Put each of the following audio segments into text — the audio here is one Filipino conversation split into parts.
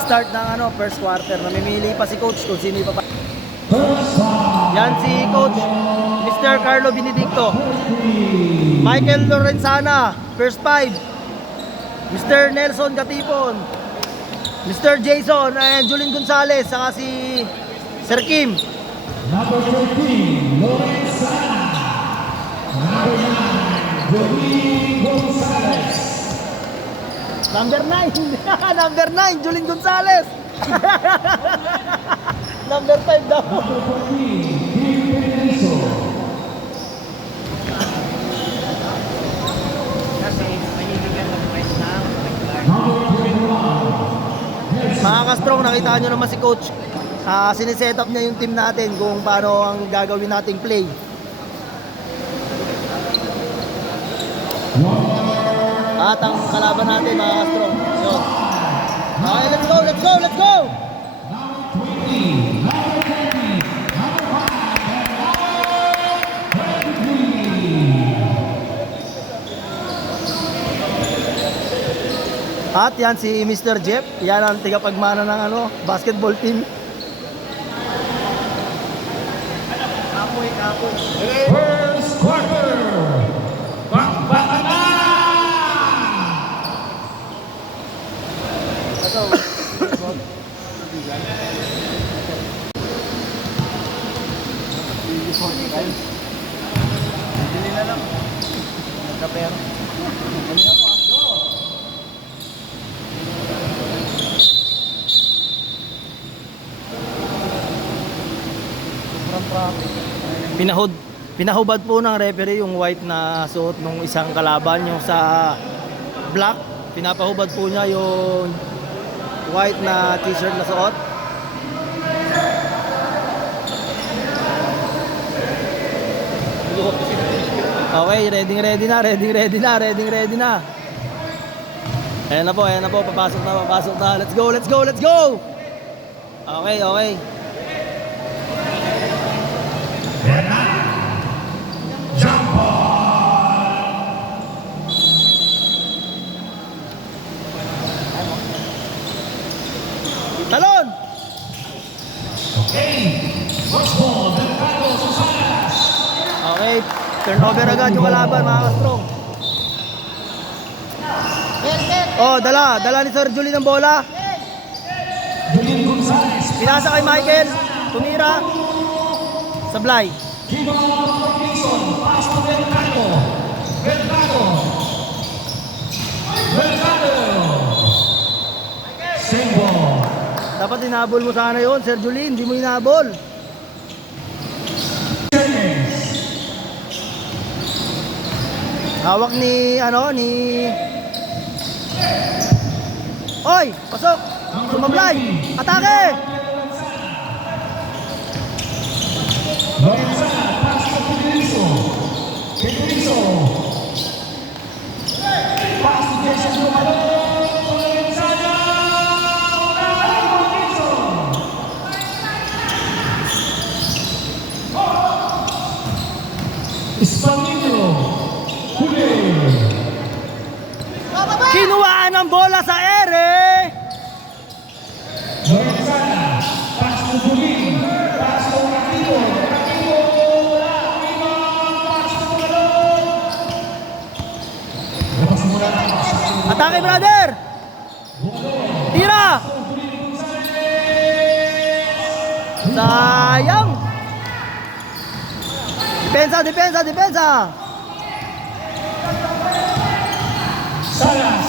Start ng first quarter. Namimili pa si coach kung sino pa. Yan si coach Mr. Carlo Benedicto. Michael Lorenzana, first 5. Mr. Nelson Katipon, Mr. Jason and Julin Gonzalez, saka si Sir Kim. Number 13, Lorenzana. Number 9, Julin Gonzalez. Number 9, number 9, Julin Gonzalez. Number 5 daw. Number 14, Kim Benedizo. Number 21, Mga ka-strong, nakita nyo naman si coach. Siniset up niya yung team natin kung paano ang gagawin nating play. At ang kalaban natin, mga ka-strong. So, okay, let's go, let's go, let's go! number 20, number 20, number 5, At yan si Mr. Jeff, yan ang tigapagmana ng basketball team. first quarter. Bakbakan na! Pinahubad po ng referee yung white na suot nung isang kalaban, yung sa black. Pinapahubad po niya yung white na t-shirt na suot. Okay, ready na. Ayan na po, papasok na. Let's go. Okay. Yan na. Jump ball. Talon! Okay. First ball, Delgado Susalas. Okay, turnover agad yung kalaban, mga ka-strong. Oh, dala ni Sir Julie ng bola. Julin Gonzalez. Pinasa kay Michael, tumira. Sablay. Kiba Robinson. Pass to Delgado. Same ball. Dapat inabol mo sana yon, Sir Julie, hindi mo inabol. Hawak ni Oy, pasok. Sumablay. Atake. Lorenzana. Pass to Benedizo. Pass to Jason Lumalo. Lorenzana. Espanyol. Huli. Kinuhaan ang bola sa ere. Lorenzana. Pass to Julin. Pass to Katipon. Atake, brother. Tira. Sayang. Depensa. Salas.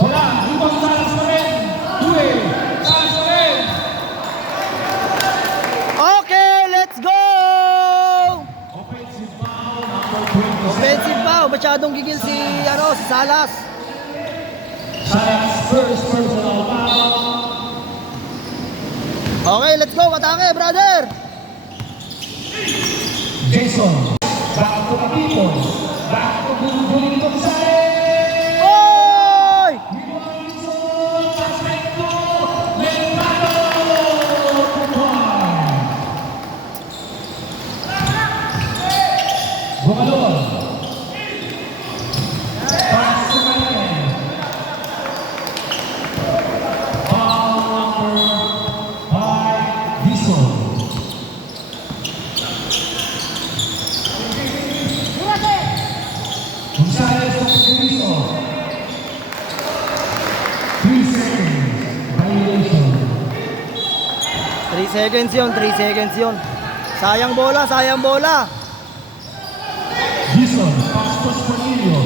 Wala. Ibang Salas pa rin. Huli. Salas pa rin. Okay, let's go. Offensive foul number 27. Offensive foul, masyadong gigil si Salas. Salas first personal foul. Okay, let's go. Atake, brother. Jason. Back to Katipon. Back to Julin Gonzalez. Oy! Bumalon. Pass to Michael. seconds yun, 3 seconds yun. Sayang bola, sayang bola. Jason Pastos Cornelio.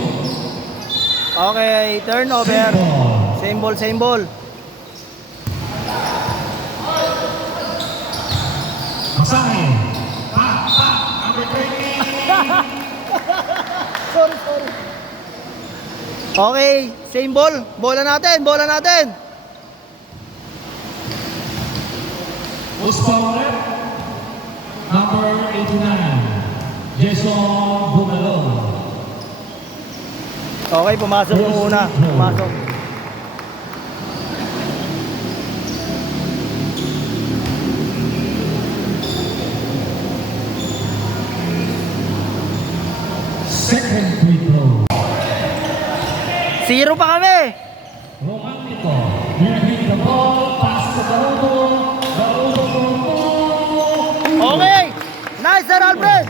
Okay, turnover. Same ball, same ball. Masahe. Number 20. Sorry. Okay, same ball. Bola natin, bola natin. Who's power? Number 89. Jason Bumalo. Okay, pumasok yung una. Pumasok. Second free throw. 0 pa kami. Romantico. Here hit the ball. Pass to Garudo. Garudo. Okay. Nice, Sir Alfred.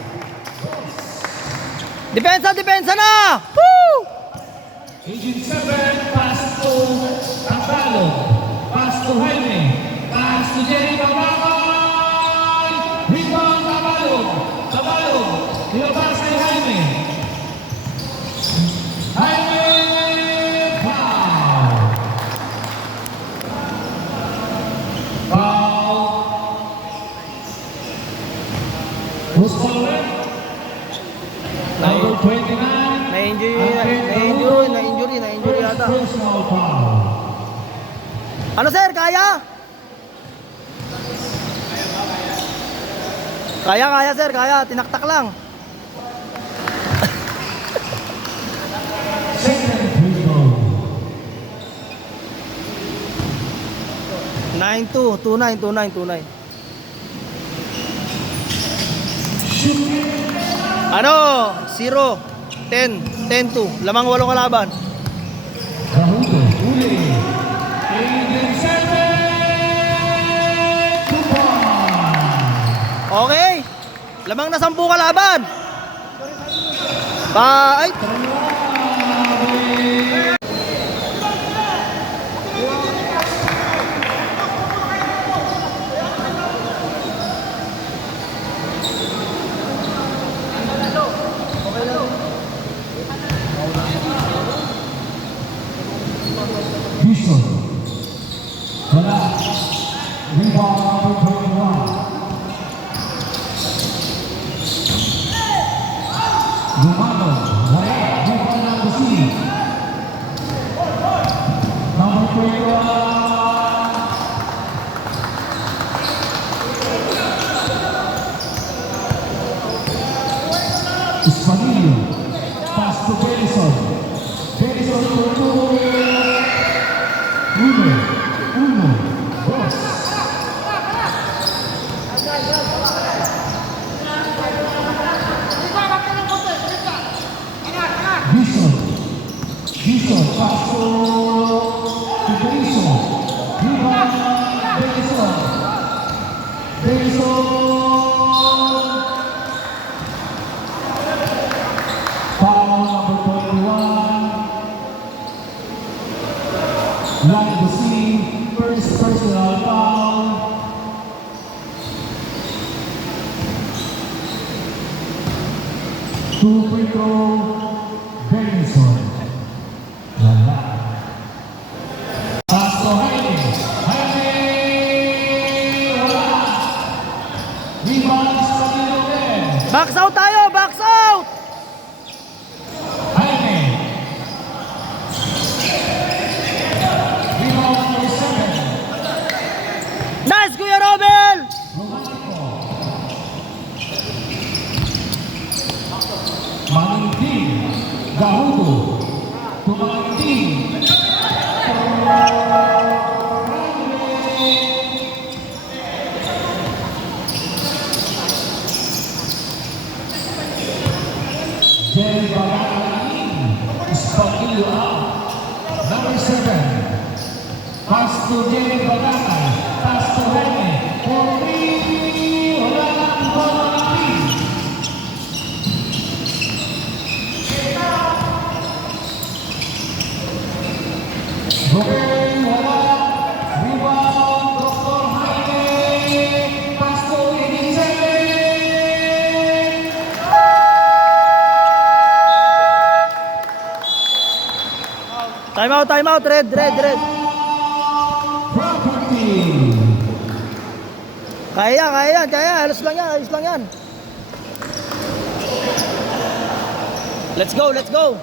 Depensa na. Woo! Agent 7. Pass to Tagalog. Pass to Jaime. Pass to Jerry Babakay. Rebound Tagalog. Tagalog. Nilabas kay Jaime. Jaime. Foul. Foul. Who's calling? Number 29. Na-injury yata. Personal foul. Ano, sir? Kaya? Kaya, sir. Kaya. Tinaktak lang. Second free throw. 9-2. 2-9. Ano? 0. 10. 10-2. Lamang 8 kalaban. Garudo, uli. Agent 7. 2 points. Okay. Lamang na 10 kalaban. Ay. Bishop. Wala. Rebound number 21. Gumano. Wala. Rebound number 3. Number 21. Espanillo. Pass to Bellison. Bellison to 2. Uno, dos. Bishop, paso to Bellison. Rebound, Bellison. Foul number 21. Line to see, first personal foul. Two free throw, Benson. Wala. Pass to Jaime. Wala. Rebound sa kanila din. Box out tayo. Box out. Jaime. Rebound number 7. Nice, Kuya Robel. Romantico. Manintin. Garudo. Tumantin. Jerry Babakay. Espakilyo out. Number 7. Pass to Jerry Babakay. Pass to Jaime. For three. Wala nang bola ng team. Robert, wala. Rebound, Dr. Jaime. Time out, red. Property. Kaya yan. Alis lang yan. Let's go.